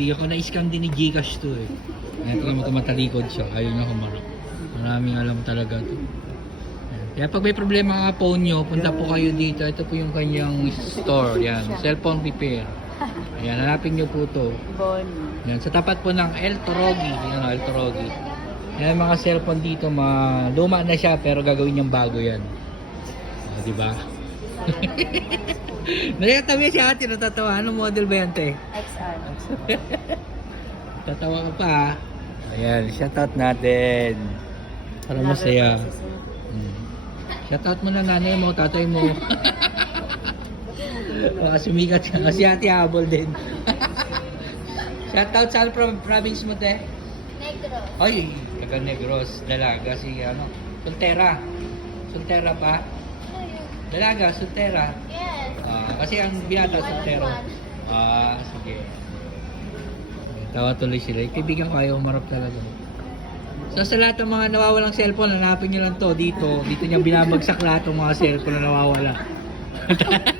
Hindi ako na-scam din ni Gcash to eh. Ayan, tingnan mo tumatalikod siya. Ayaw niya humarap. Maraming alam talaga to. Ayan. Kaya pag may problema ang phone nyo, punta po kayo dito. Ito po yung kanyang store. Yan, cellphone repair. Ayan, hanapin nyo po to. Yan, sa tapat po ng El Torogi. Yan, El Torogi. Yan, mga cellphone dito, ma luma na siya pero gagawin niyang bago yan. O, di ba? Nakatawa si ate, natatawa. Anong model ba yan, te? XR. Tatawa ka pa, ha? Ayan, shoutout natin. Para masaya. Hmm. Shoutout mo na nanay mo, tatay mo. Baka sumikat ka. Kasi ate habol din. Shoutout saan from province mo, te? Negro. Ay, taga Negros. Dalaga si ano. Soltera. Soltera pa. Dalaga, soltera. Yes. Ah, kasi ang binata soltero. Ah, sige. Tawa tuloy sila. Kaibigan ko ayaw umarap talaga. So sa lahat ng mga nawawalang cellphone, hanapin nyo lang to dito. Dito niya binabagsak lahat ng mga cellphone na nawawala.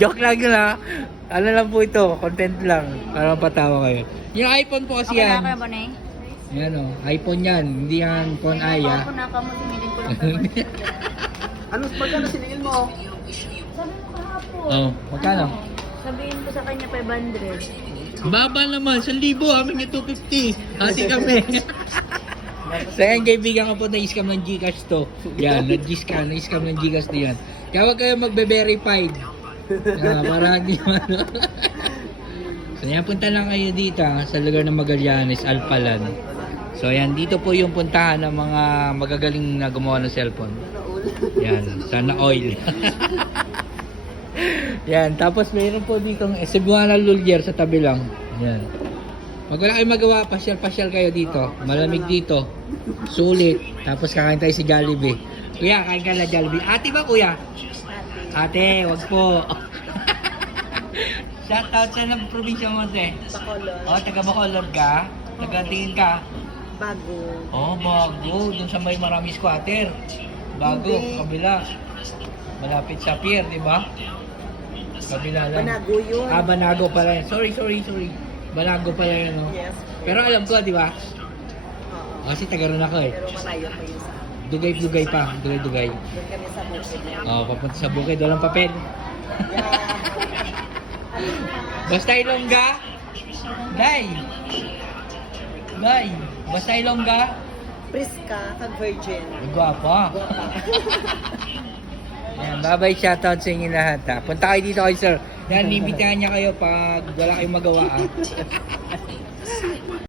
Joke lang yun ha. Ano lang po ito, content lang. Para mapatawa kayo. Yung iPhone po kasi Okay yan. na ako ba na eh? Yan o, iPhone yan. Hindi yan phone ay ah. Ako na sinilin ko lang naman. Ano, magkano siningil mo? Sabi mo kahapon. Oh, magkano? Sabihin ko sa kanya 500. Baba naman, 1,000, amin yung 250. Hati kami. Sa yan, kaibigan ko po na-scam ng Gcash to. Yan, na-scam, na-scam ng Gcash to yan. Kaya huwag kayo magbe-verified. Ah, para hindi ano. so yan, punta lang kayo dito ah, sa lugar ng Magallanes, Alpalan. So yan, dito po yung puntahan ng mga magagaling na gumawa ng cellphone. Yan, sana oil. Yan, tapos mayroon po dito ng Cebuana Lulier sa tabi lang. Yan. Pag wala kayong magawa, pasyal-pasyal kayo dito. Malamig dito. Sulit. Tapos kakain tayo sa Jollibee. Kuya, kain ka na Jollibee. Ate ba, kuya? Ate, wag po. Shoutout sa ng probinsya mo, te. Bacolod. O, taga Bacolod ka? Taga tingin ka? Bago. Oh, bago. Doon sa may marami squatter. Bago, Hindi. kabila. Malapit sa pier, di ba? Kabila lang. Banago yun. Ah, Banago pala yan. Sorry, sorry, sorry. Banago pala yan, no? Yes. Pero alam ko, di ba? Oo. Kasi taga ron ako eh. Pero malayo pa yun sa Dugay-dugay pa. Dugay-dugay. Doon kami sa bukid. Oh, papunta sa bukid. Walang papel. Basta ilongga. Day. Day. Basta ilongga. Priska, kag virgin. Gwapa. Yan, bye-bye shoutout sa inyo lahat ha. Punta kayo dito kay sir. Yan, limitahan niya kayo pag wala kayong magawa ah.